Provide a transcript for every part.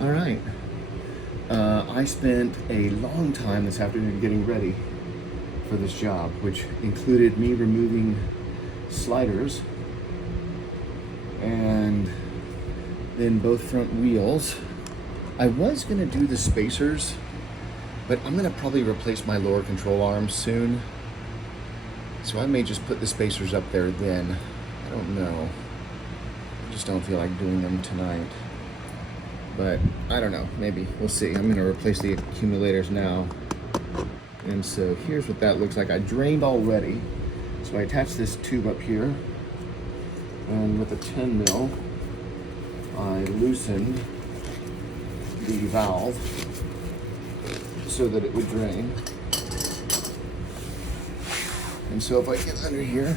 All right. I spent a long time this afternoon getting ready for this job, which included me removing sliders and then both front wheels. I was gonna do the spacers, but I'm gonna probably replace my lower control arms soon. So I may just put the spacers up there then. I don't know. I just don't feel like doing them tonight. But I don't know, maybe, we'll see. I'm gonna replace the accumulators now. And so here's what that looks like. I drained already. So I attached this tube up here. And with a 10 mil, I loosened the valve so that it would drain. And so if I get under here,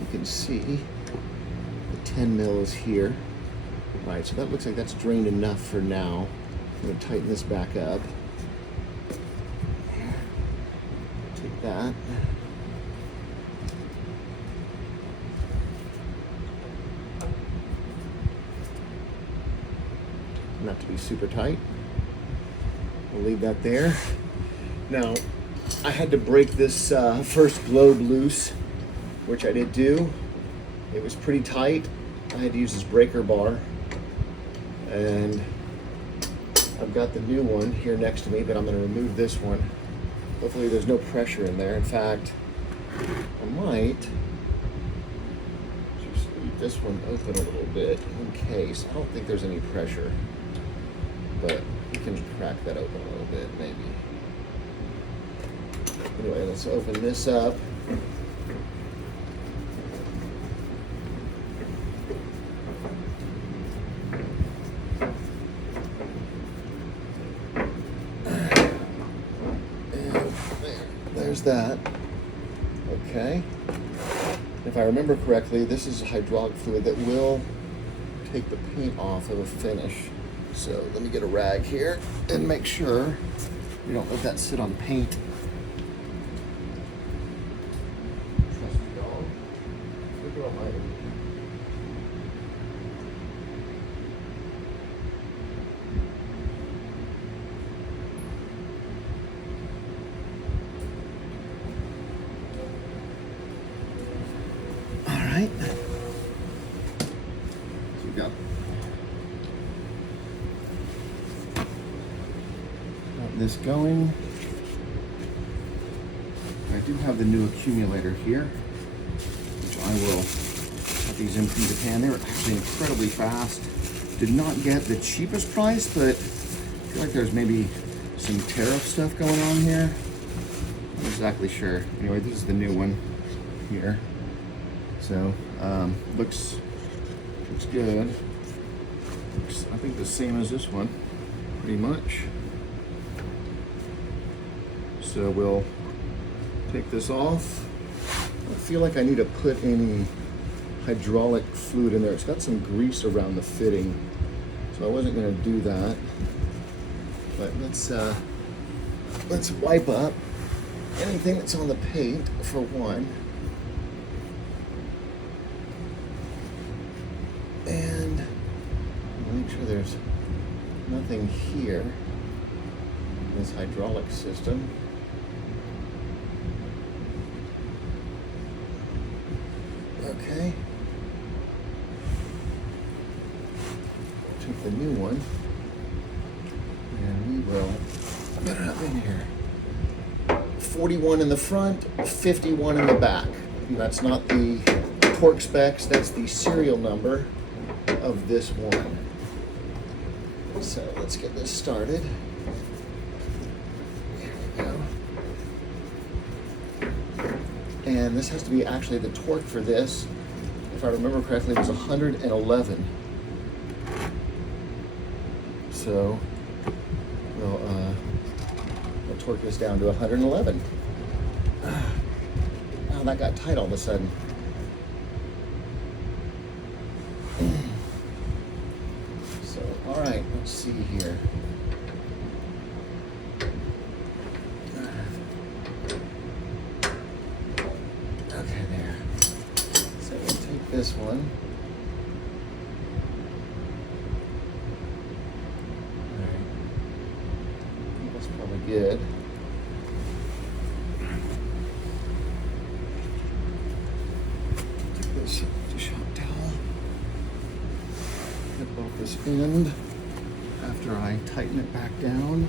you can see the 10 mil is here. All right, so that looks like that's drained enough for now. I'm gonna tighten this back up. Take that. Not to be super tight. We'll leave that there. Now, I had to break this first globe loose, which I did do. It was pretty tight. I had to use this breaker bar. And I've got the new one here next to me, but I'm going to remove this one. Hopefully there's no pressure in there. In fact, I might just leave this one open a little bit in case. I don't think there's any pressure, but we can crack that open a little bit maybe. Anyway, let's open this up. There's that. Okay. If I remember correctly, this is hydraulic fluid that will take the paint off of a finish. So let me get a rag here and make sure you don't let that sit on paint. Trust me, dog. Look at all my. Right. So we got this going. I do have the new accumulator here, which I will have these in from Japan. They were actually incredibly fast. Did not get the cheapest price, but I feel like there's maybe some tariff stuff going on here. I'm not exactly sure. Anyway, this is the new one here. So, looks good. Looks, I think, the same as this one, pretty much. So we'll take this off. I don't feel like I need to put any hydraulic fluid in there. It's got some grease around the fitting, so I wasn't going to do that. But let's wipe up anything that's on the paint for one. And make sure there's nothing here in this hydraulic system. Okay. Take the new one and we will put it up in here. 41 in the front, 51 in the back. And that's not the torque specs, that's the serial number of this one. So let's get this started. There we go. And this has to be actually the torque for this, if I remember correctly, was 111. So we'll torque this down to 111. Oh, that got tight all of a sudden. So, all right, let's see here. Okay, there. So we'll take this one good. Take this shop towel, get off this end after I tighten it back down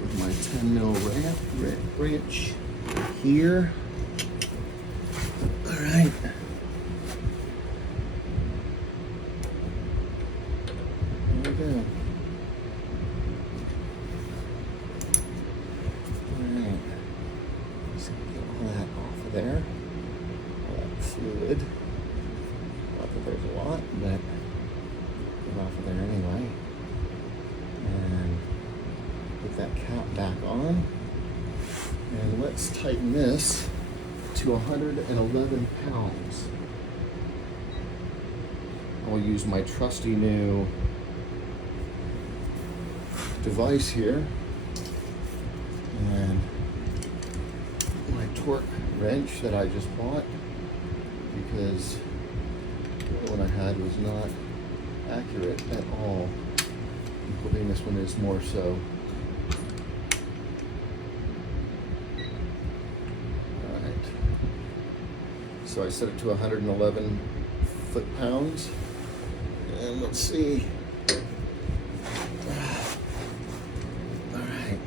with my 10 mil wrench here. All right. There we go. All right. Just get all that off of there. All that fluid. Not that there's a lot, but get off of there anyway. And put that cap back on. And let's tighten this to 111 pounds. I'll use my trusty new device here and my torque wrench that I just bought, because the other one I had was not accurate at all. I'm hoping this one is more so. Alright. So I set it to 111 foot-pounds. And let's see. Alright.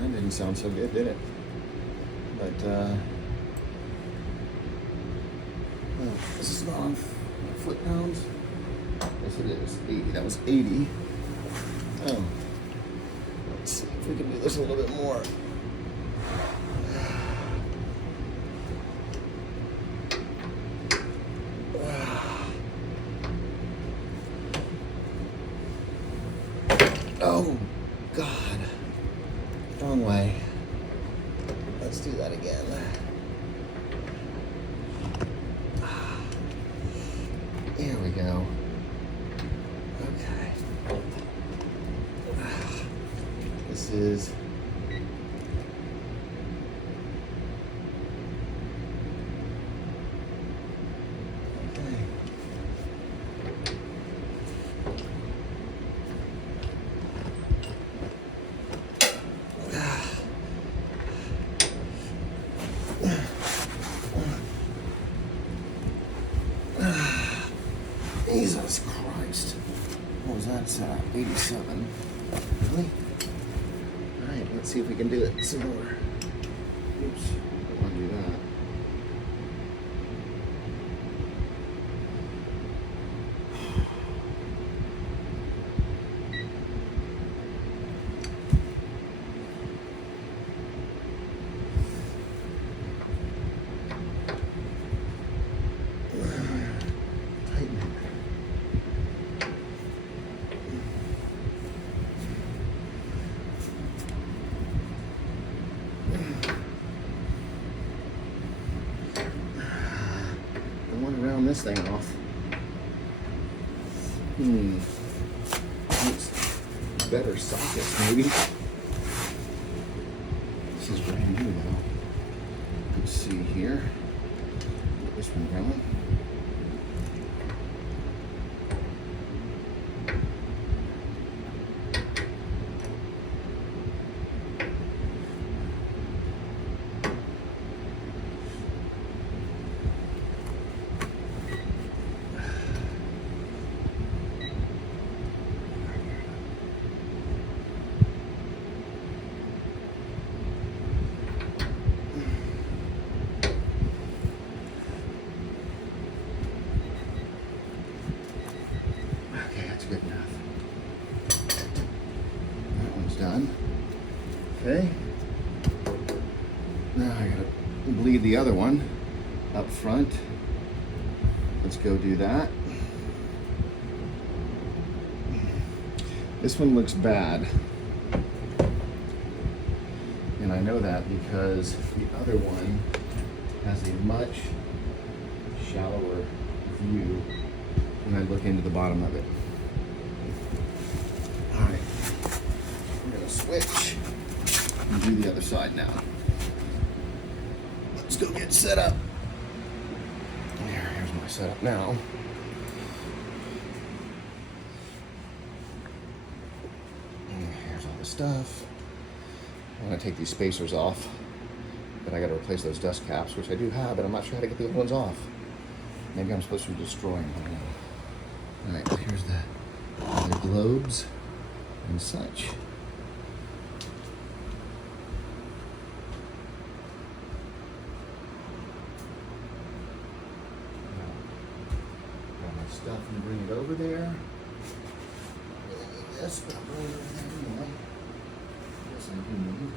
That didn't sound so good, did it? But, this is not on foot-pounds. Yes, it is. 80. That was 80. Let's see if we can do this a little bit more. Oh, God. Wrong way. Let's do that again. Here we go. Okay. This is okay. Jesus Christ. What was that set? 87. Really? Alright, let's see if we can do it some more. Oops, don't want to do that. Round this thing off. Better sockets, maybe. This is brand new though. Let's see here. Get this one going. Good enough. That one's done. Okay. Now I gotta bleed the other one up front. Let's go do that. This one looks bad. And I know that because the other one has a much shallower view when I look into the bottom of it. Alright, we're going to switch and do the other side now. Let's go get set up. my setup now. And here's all the stuff. I'm gonna take these spacers off, but I gotta replace those dust caps, which I do have, but I'm not sure how to get the other ones off. Maybe I'm supposed to be destroying them. I don't know. All right, here's the globes and such. Got my stuff and bring it over there. This, but I'm bringing it over there anyway. Yes, I do need.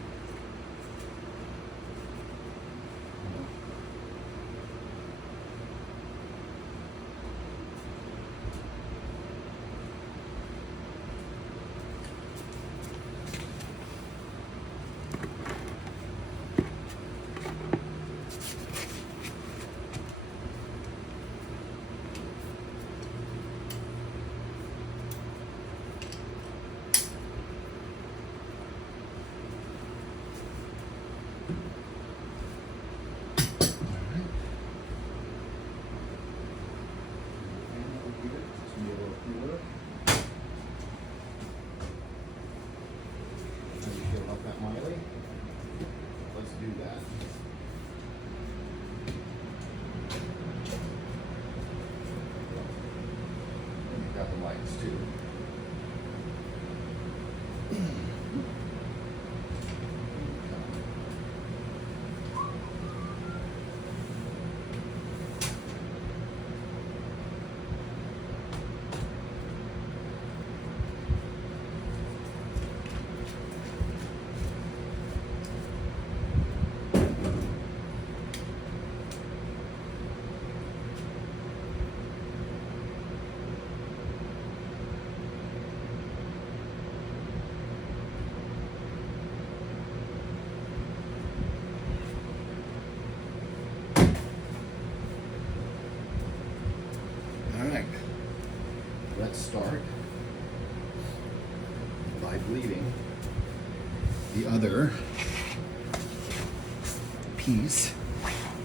Let's do that. And you've got the lights too. Let's start by bleeding the other piece,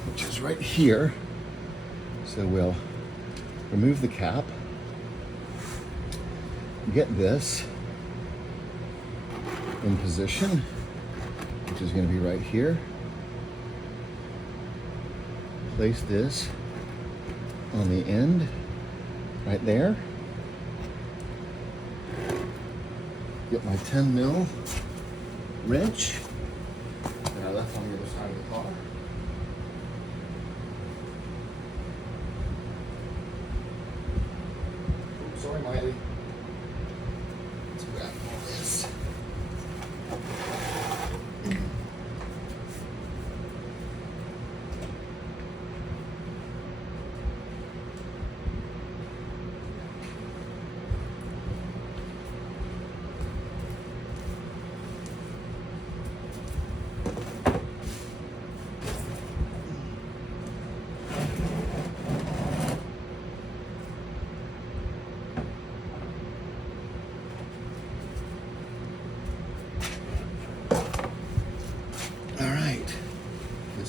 which is right here. So we'll remove the cap, get this in position, which is going to be right here. Place this on the end right there. Get my 10 mil wrench that I left on the other side of the car. Oops, sorry, Miley. Let's grab all this.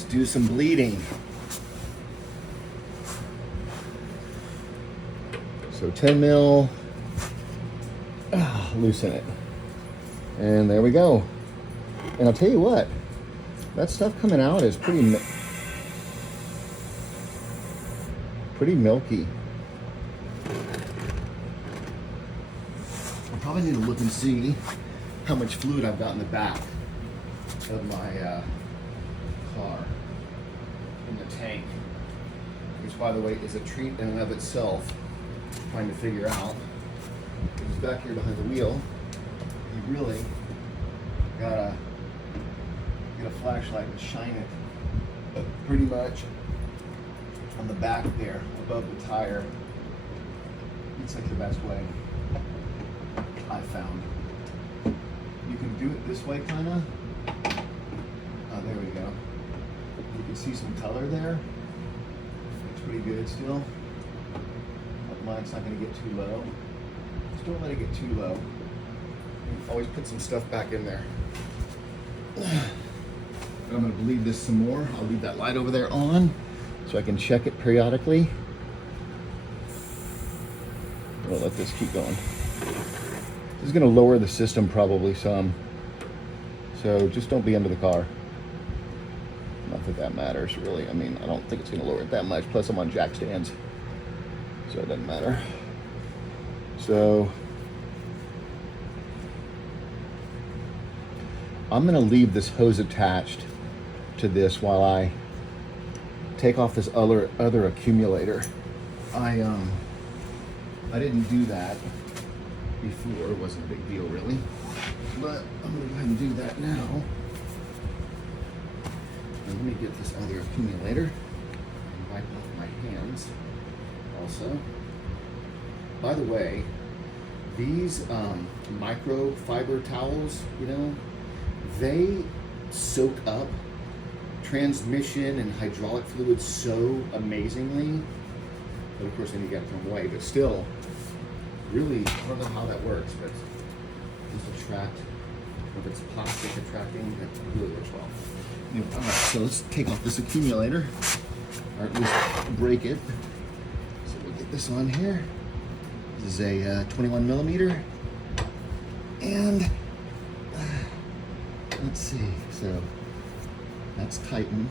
Do some bleeding. So 10 mil, loosen it. And there we go. And I'll tell you what, that stuff coming out is pretty milky. I probably need to look and see how much fluid I've got in the back of my car. In the tank, which by the way is a treat in and of itself, trying to figure out. Because back here behind the wheel, you really gotta get a flashlight and shine it pretty much on the back there, above the tire. It's like the best way I found. You can do it this way, kinda. Oh, there we go. You can see some color there. Looks pretty good still. But mine's not going to get too low. Just don't let it get too low. Always put some stuff back in there. I'm going to bleed this some more. I'll leave that light over there on so I can check it periodically. We'll let this keep going. This is going to lower the system probably some. So just don't be under the car. Not that that matters really. I mean, I don't think it's going to lower it that much. Plus I'm on jack stands, so it doesn't matter. So I'm going to leave this hose attached to this while I take off this other accumulator. I didn't do that before. It wasn't a big deal really, but I'm going to go ahead and do that now. And let me get this other accumulator and wipe off my hands also. By the way, these microfiber towels, you know, they soak up transmission and hydraulic fluid so amazingly. But of course then you got to throw them away, but still, really, I don't know how that works, but just attract, if it's plastic attracting, it really works well. Anyway, all right, so let's take off this accumulator, or at least break it. So we'll get this on here. This is a 21 millimeter, and let's see, so that's tightened,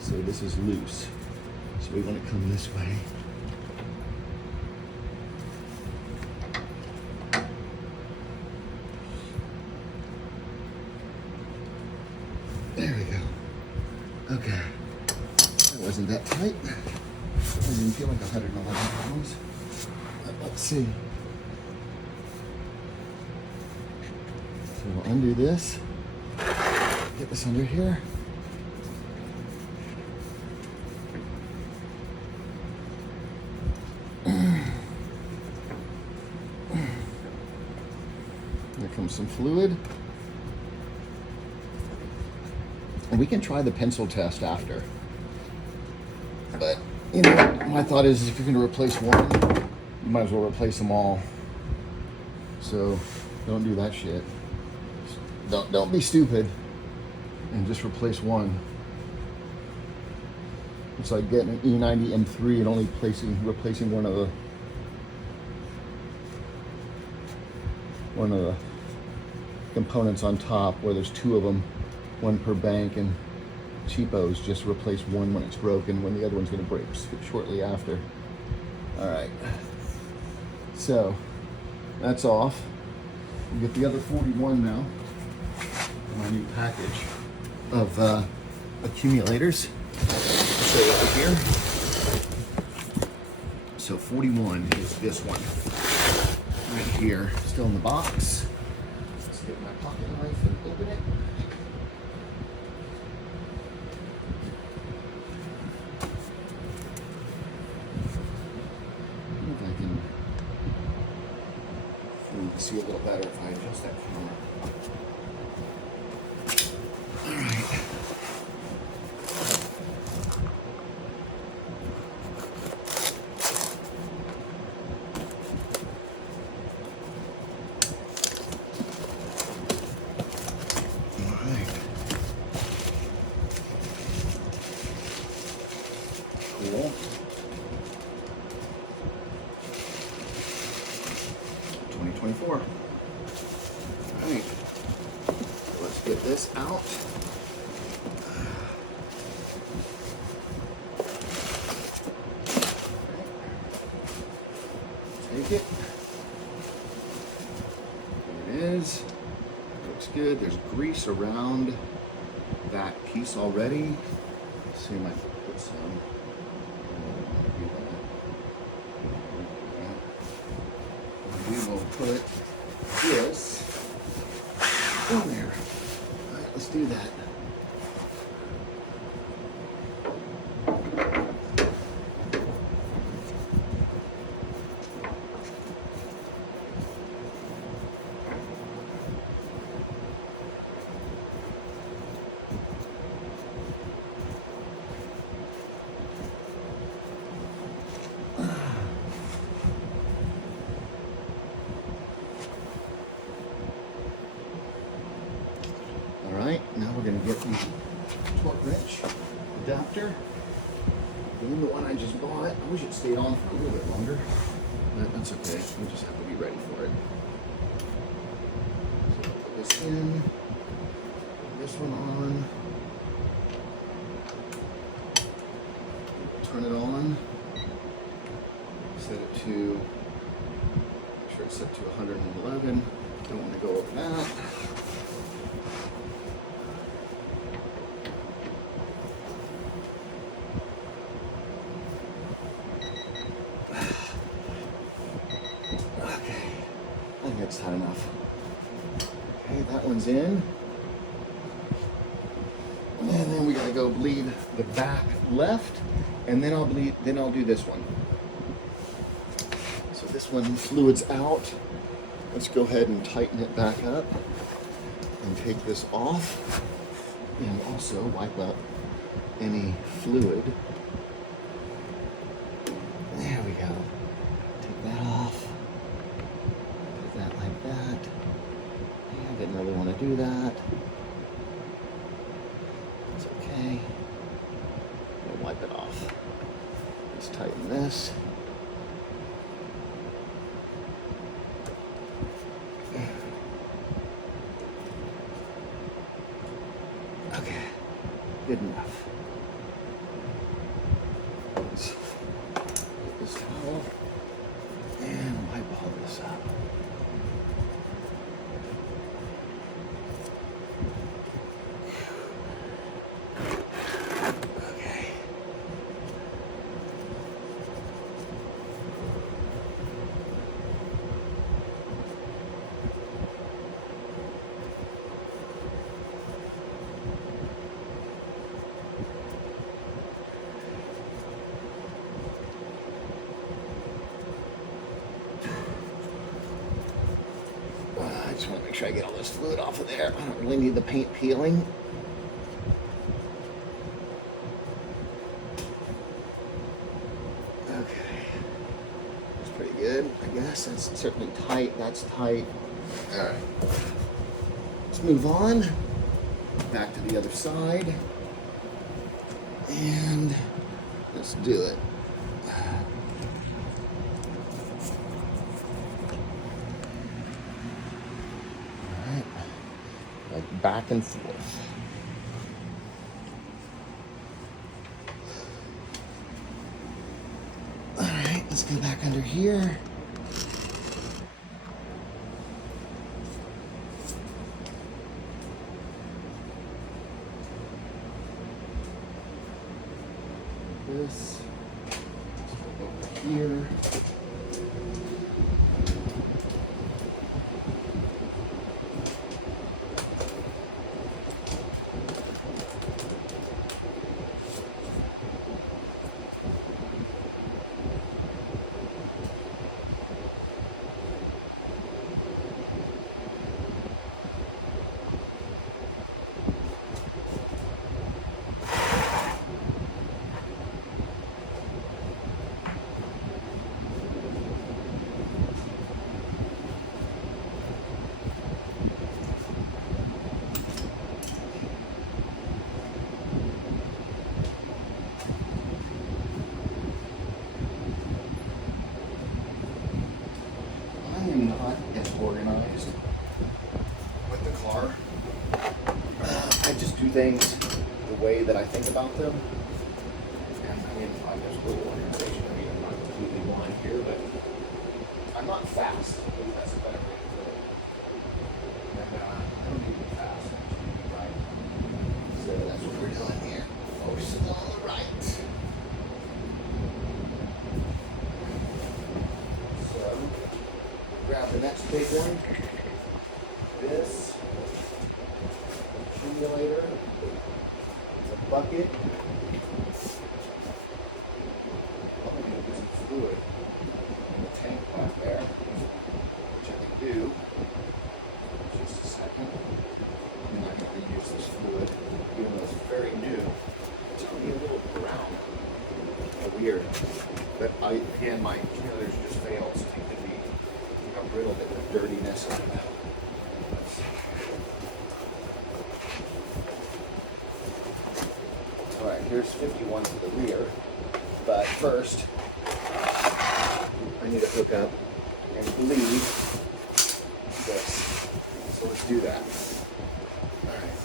so this is loose. So we want it to come this way. There we go. Okay. That wasn't that tight. I didn't feel like 111 pounds. Let's see. So we'll undo this. Get this under here. There comes some fluid. And we can try the pencil test after. But, you know, my thought is if you're going to replace one, you might as well replace them all. So don't do that shit. Don't be stupid and just replace one. It's like getting an E90 M3 and only replacing one of the components on top, where there's two of them, one per bank, and cheapos just replace one when it's broken, when the other one's going to break shortly after. All right, so that's off. We get the other 41 now. My new package of accumulators. I'll show you over here. So 41 is this one right here, still in the box. Let's get my pocket knife and open it. See a little better if I adjust that camera. All right. All right. Cool. 2024. All right, let's get this out. Take it. There it is. Looks good. There's grease around that piece already. Let's see, I might put some. We will put this in there. All right, let's do that. Now we're going to get the torque wrench adapter. And the one I just bought, I wish it stayed on for a little bit longer. but that's okay. We just have to be ready for it. So put this in, put this one on, turn it on, set it to, make sure it's set to 111. Don't want to go over that. That's hot enough. Okay, that one's in. And then we gotta go bleed the back left, and then I'll do this one. So this one, fluid's out. Let's go ahead and tighten it back up and take this off, and also wipe up any fluid. There we go. Take that off. That like that. I didn't really want to do that. It's okay. I'll wipe it off. Let's tighten this. Okay, good enough. Let's get this towel and wipe all this up. I just want to make sure I get all this fluid off of there. I don't really need the paint peeling. Okay. That's pretty good, I guess. That's certainly tight. That's tight. All right. Let's move on. Back to the other side. And let's do it. Like back and forth. All right, let's go back under here. This. Let's go over here. Organized with the car. I just do things the way that I think about them. And I mean, there's a little organization. I mean, I'm not completely blind here, but I'm not fast. I think that's a better way to put it. And I don't need to be fast. I just need to be right. So that's what we're doing here. Focusing on the right. So, grab the next big one. This accumulator, the bucket. I'm going to get some fluid in the tank back there, which I can do in just a second. I'm not going to reuse this fluid, even though it's very new. It's going to be a little brown, weird. But again, my accumulators just failed, so they could be a little bit of dirtiness on them. Alright, here's 51 to the rear, but first, I need to hook up and bleed this. So let's do that. All right.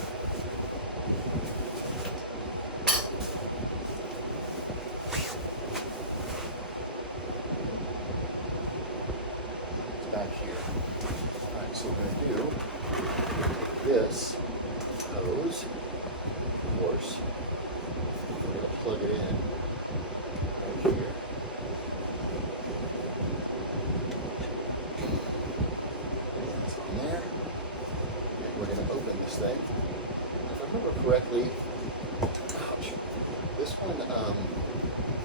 It's back here. All right, so we're going to do this hose, of course. We're going to plug it in right here. It's on there. And we're going to open this thing. If I remember correctly, ouch, this one,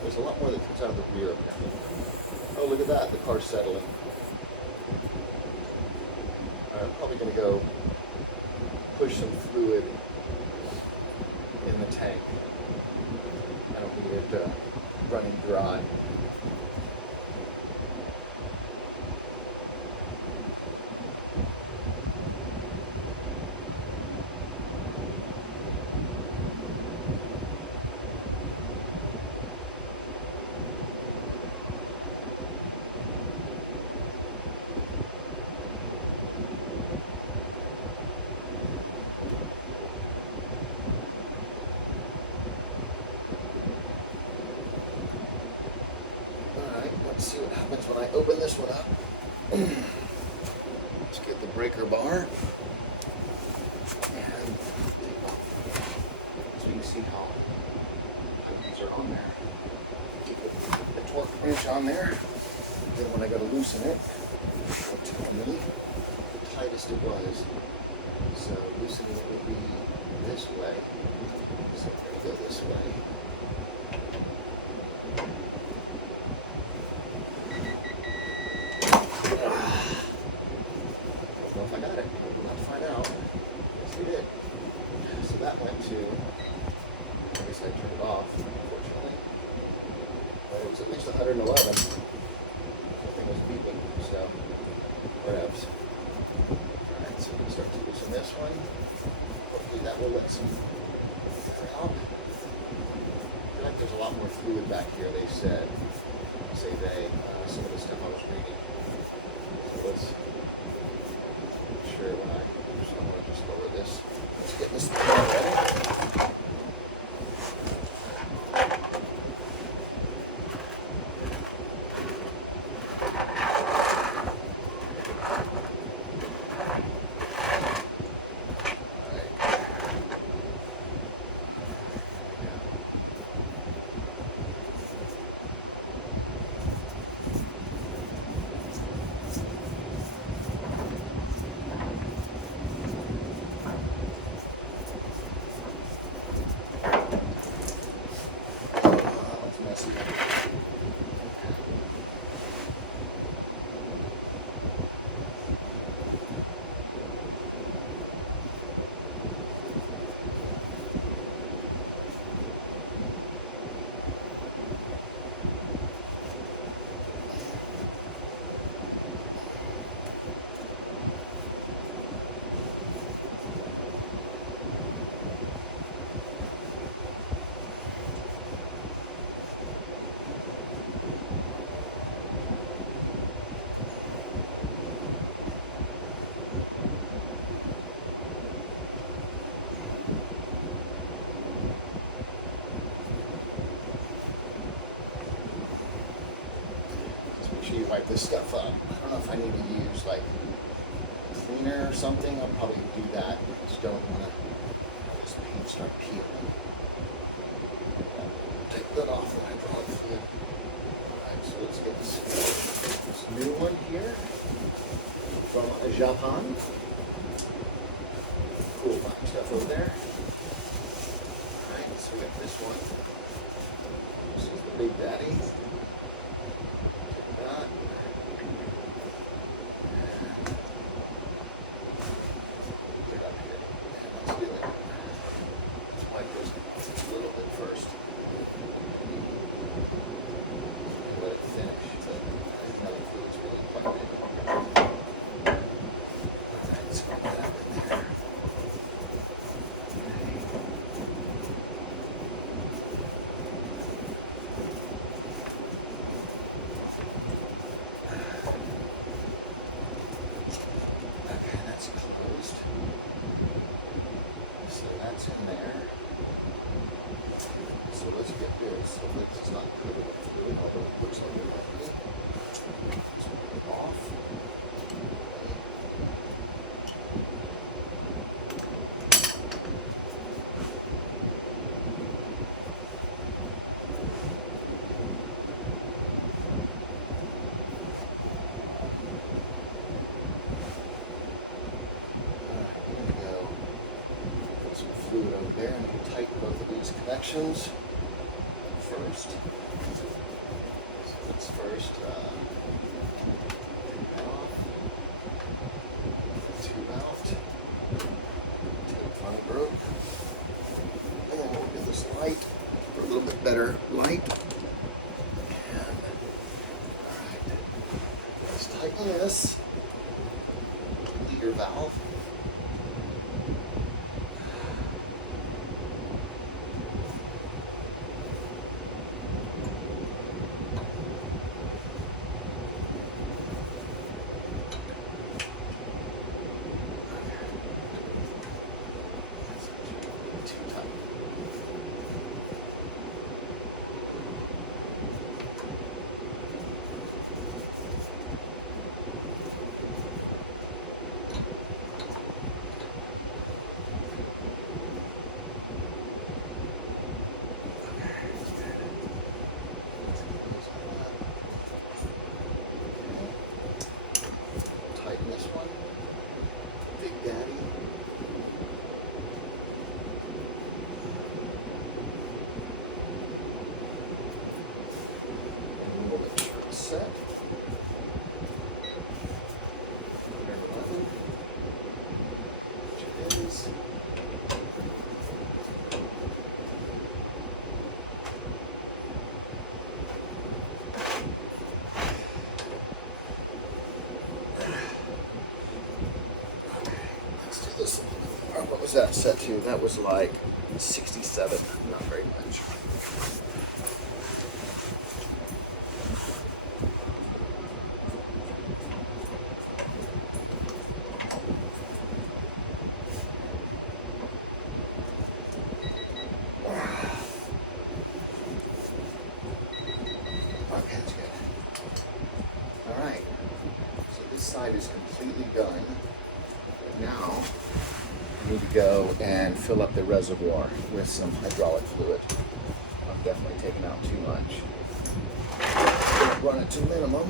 there's a lot more that comes out of the rear. Oh, look at that, the car's settling. All right, I'm probably going to go push some fluid in the tank. I don't need it running dry. See what happens when I open this one up. Let's get the breaker bar. And so you can see how these are on there. Keep the torque wrench on there. Then when I go to loosen it, it'll tell me the tightest it was. So loosening it would be this way. So we're going to go this way. At least 111. Something was beeping, so whatevs. Alright, so we can start to loosen this one. Hopefully that will let some air out. I feel like there's a lot more fluid back here, they said. Say they, some of the stuff I was reading. So let's make sure when I want to just lower this. Let's get this ready. You wipe this stuff up. I don't know if I need to use like cleaner or something. I'll probably do that. I just don't want to have this paint start peeling. Take that off when I draw the fluid. Alright, so let's get this new one here from Japan. Cool fine stuff over there. Alright, so we got this one. This is the Big Daddy. Hopefully this is not coated with fluid, although it looks like it might be. Let's pull it off. Fluid over there, and we'll tighten both of these connections first. So let's first take that off, tube out, tape finally broke, and then we'll get this light for a little bit better light. And alright, let's tighten this leader valve. Set. Number 11, which it is. Okay, let's do this one. What was that set to? That was like 67, not very much. Okay, that's good. Alright, so this side is completely done. But now, I need to go and fill up the reservoir with some hydraulic fluid. I've definitely taken out too much. Run it to minimum.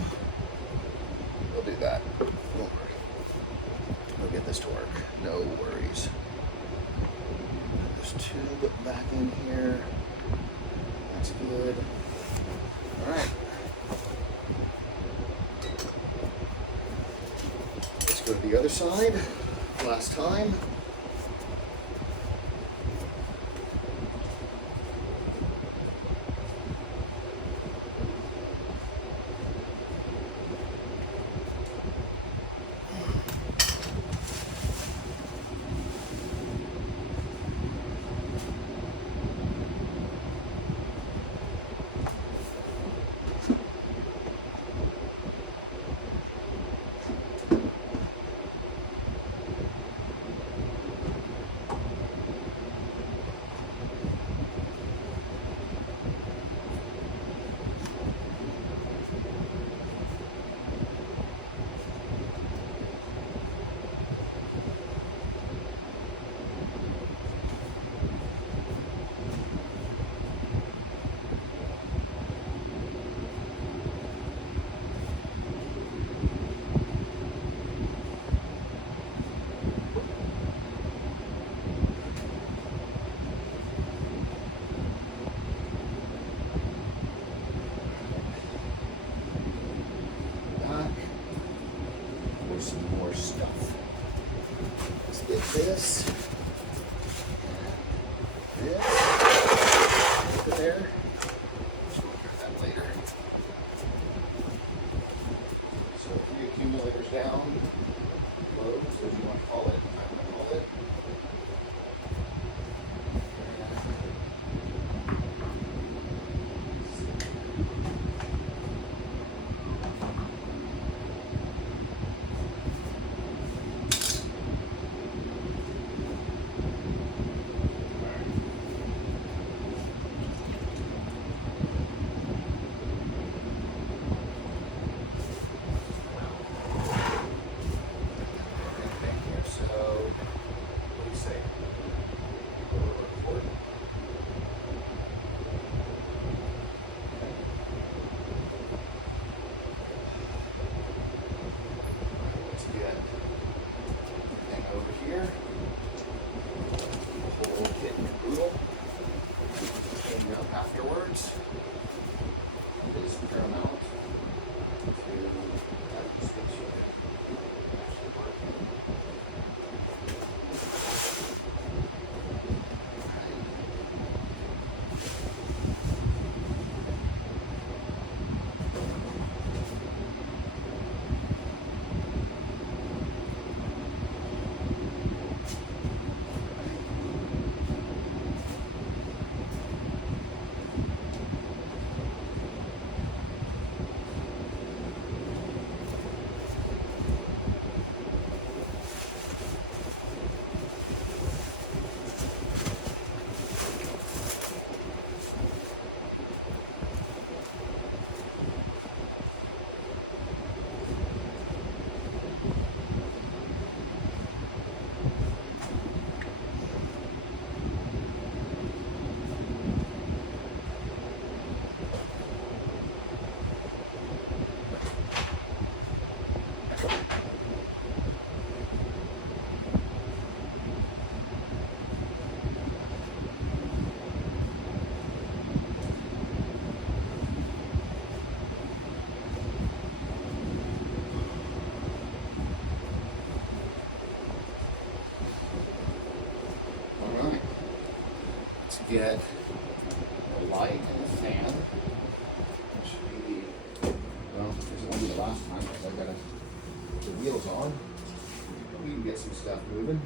We'll do that. Don't worry. We'll get this to work. No worries. Put this tube back in here. That's good. Alright. Let's go to the other side. Last time. afterwards is paramount to have the spacer actually work. Get the light and the fan. It should be, well, this won't be the last time because I gotta put the wheels on. We can get some stuff moving.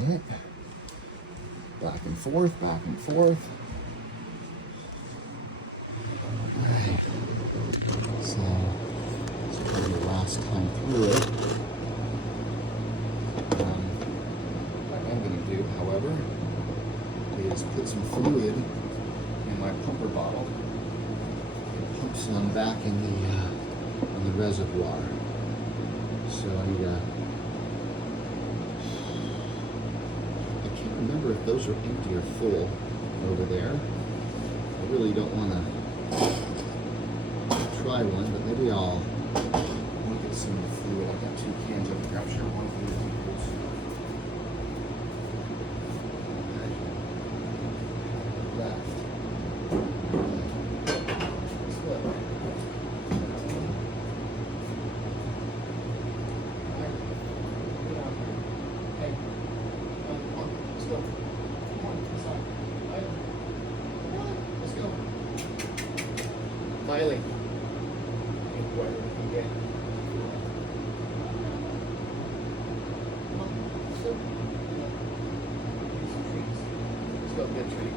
Alright, back and forth, back and forth. Alright, so this will be the last time through it. What I am going to do, however, is put some fluid in my pumper bottle and pump some back in the reservoir. So I can't remember if those are empty or full over there. I really don't want to try one, but maybe I'll look at some of the fluid. I've got 2 cans over here. I'm sure one of them is equals. Miley. What we can get. Come on, let's go. Get some treats. Let's go get a treat.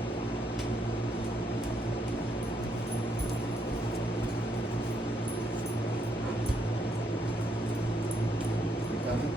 You coming?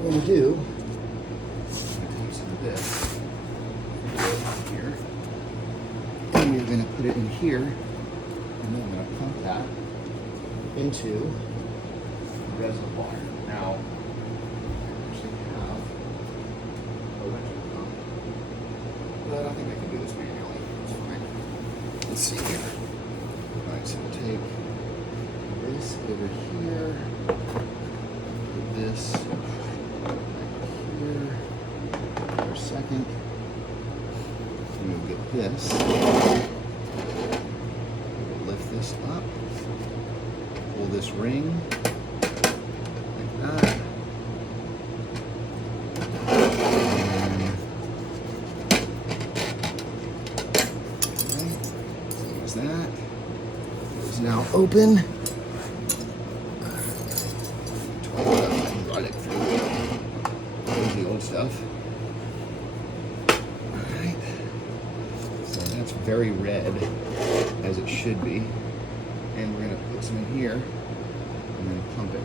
what we're going to do, I'm going to take some of this here, and you're going to put it in here, and then I'm going to pump that into the reservoir. Now, I actually have an electric pump, but I think I can do this manually. It's fine. Let's see here. All right, so we'll take this over here, put this right here for a second, and we'll get this. We'll lift this up, pull this ring like that. That is now open. Run it through the old stuff. Alright. So that's very red, as it should be. And we're going to put some in here and then pump it.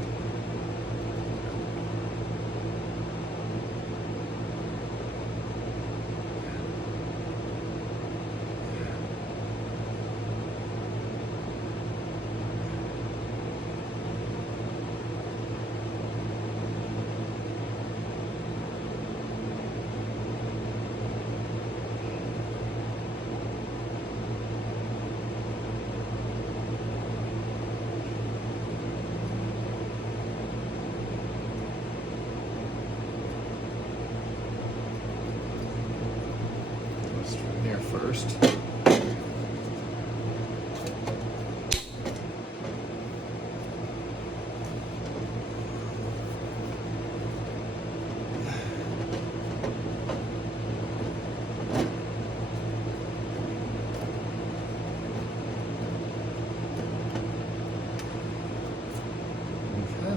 There first. Okay.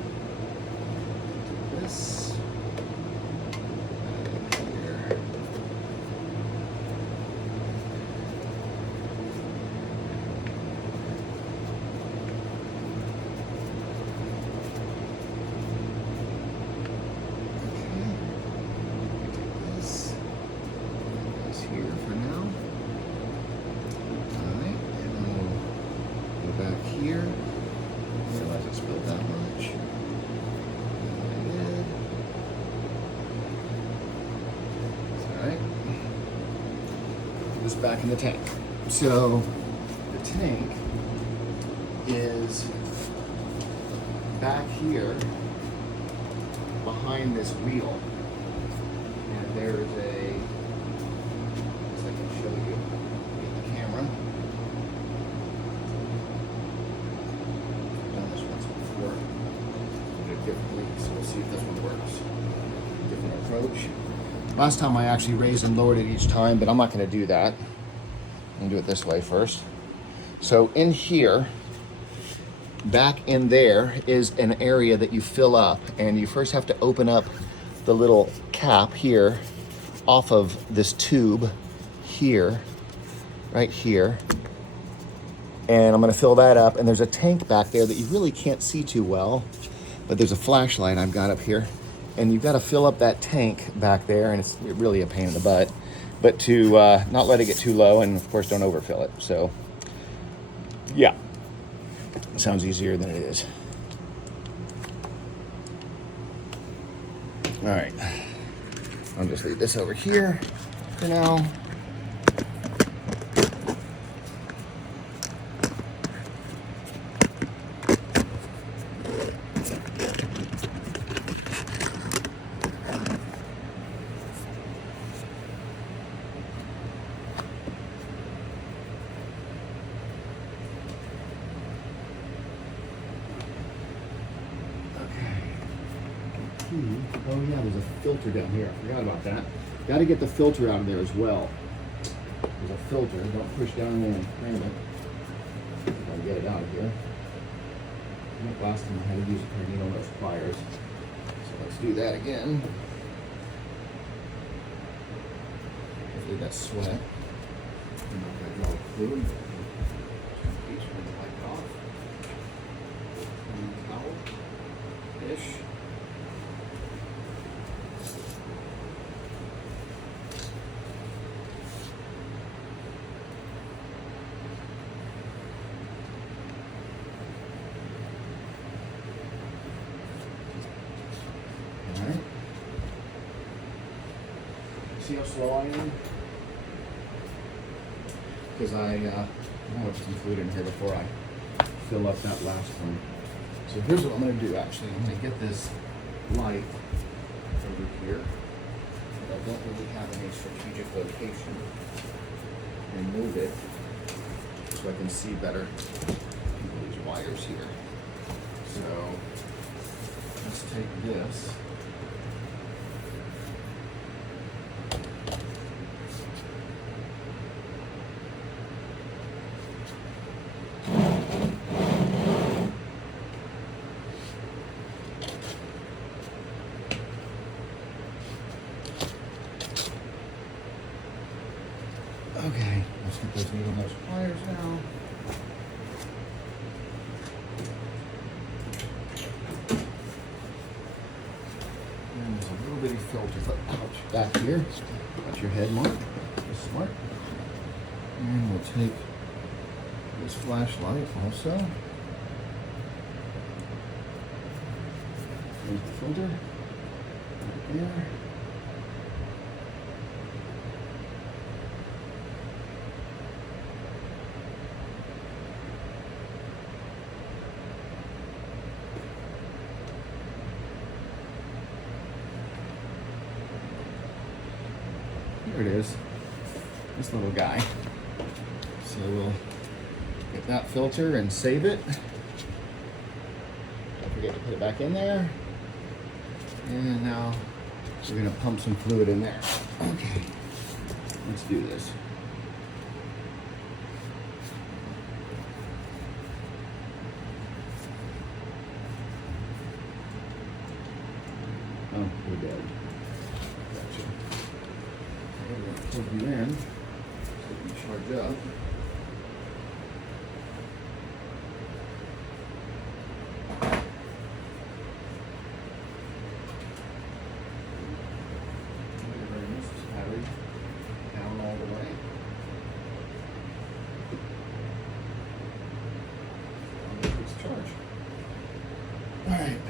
This. Here. Here. I didn't realize it spilled that much. I did. Alright. Put this back in the tank. So the tank is back here behind this wheel. And there is a, so I can show you, get the camera. Differently, so we'll see if this one works. Different approach. Last time I actually raised and lowered it each time, but I'm not going to do that. I'm going to do it this way first. So in here, back in there is an area that you fill up, and you first have to open up the little cap here off of this tube here, right here. And I'm going to fill that up, and there's a tank back there that you really can't see too well. But there's a flashlight I've got up here, and you've got to fill up that tank back there, and it's really a pain in the butt. But to not let it get too low, and of course don't overfill it. So, yeah, it sounds easier than it is. All right, I'll just leave this over here for now. Oh yeah, there's a filter down here. I forgot about that. Got to get the filter out of there as well. There's a filter. Don't push down there and cram it. If I can get it out of here. Last time I had to use a pair of needle nose pliers. So let's do that again. Hopefully that's sweat. I'm not going to draw fluid. Each one to wipe it off. And towel. Dish. See how slow I am? Because I want some fluid in here before I fill up that last one. So here's what I'm going to do actually. I'm going to get this light over here. But I don't really have any strategic location. And move it so I can see better these wires here. So let's take this. Okay, let's get those needle nose pliers now. And there's a little bitty filter pouch back here. That's your head mark. That's smart. And we'll take this flashlight also. There's the filter. Right there. There it is, this little guy. So we'll get that filter and save it. Don't forget to put it back in there. And now we're gonna pump some fluid in there. Okay, let's do this. Oh, we're dead. Gotcha. Plug you in so you can charge up. This battery down all the way. Let's charge. All right,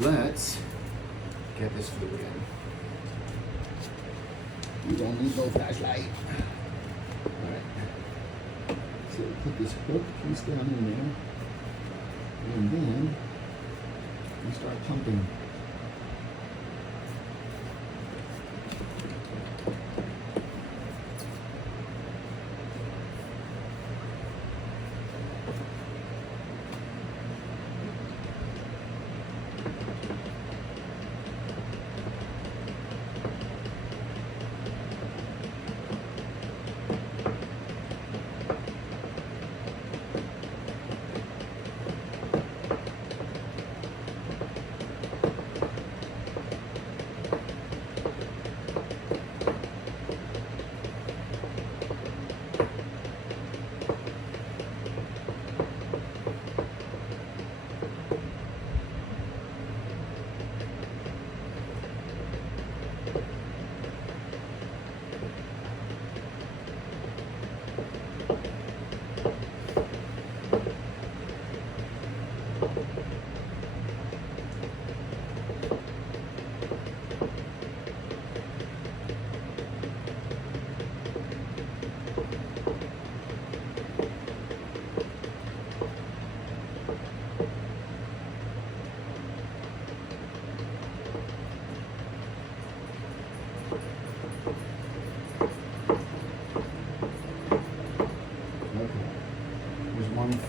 let's get this fluid in. You don't need no flashlight. Alright. So put this hook piece down in there. And then we start pumping.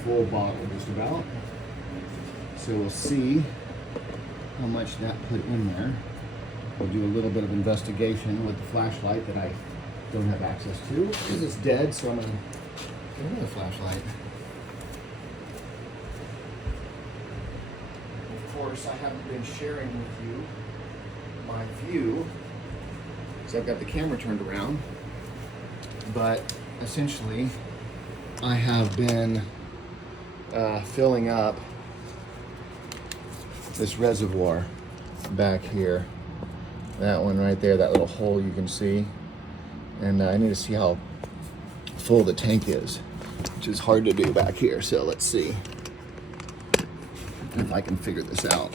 Full bottle just about. So we'll see how much that put in there. We'll do a little bit of investigation with the flashlight that I don't have access to because it's dead, so I'm gonna get another flashlight. Of course, I haven't been sharing with you my view because I've got the camera turned around, but essentially I have been filling up this reservoir back here. That one right there, that little hole you can see. And I need to see how full the tank is, which is hard to do back here. So let's see if I can figure this out.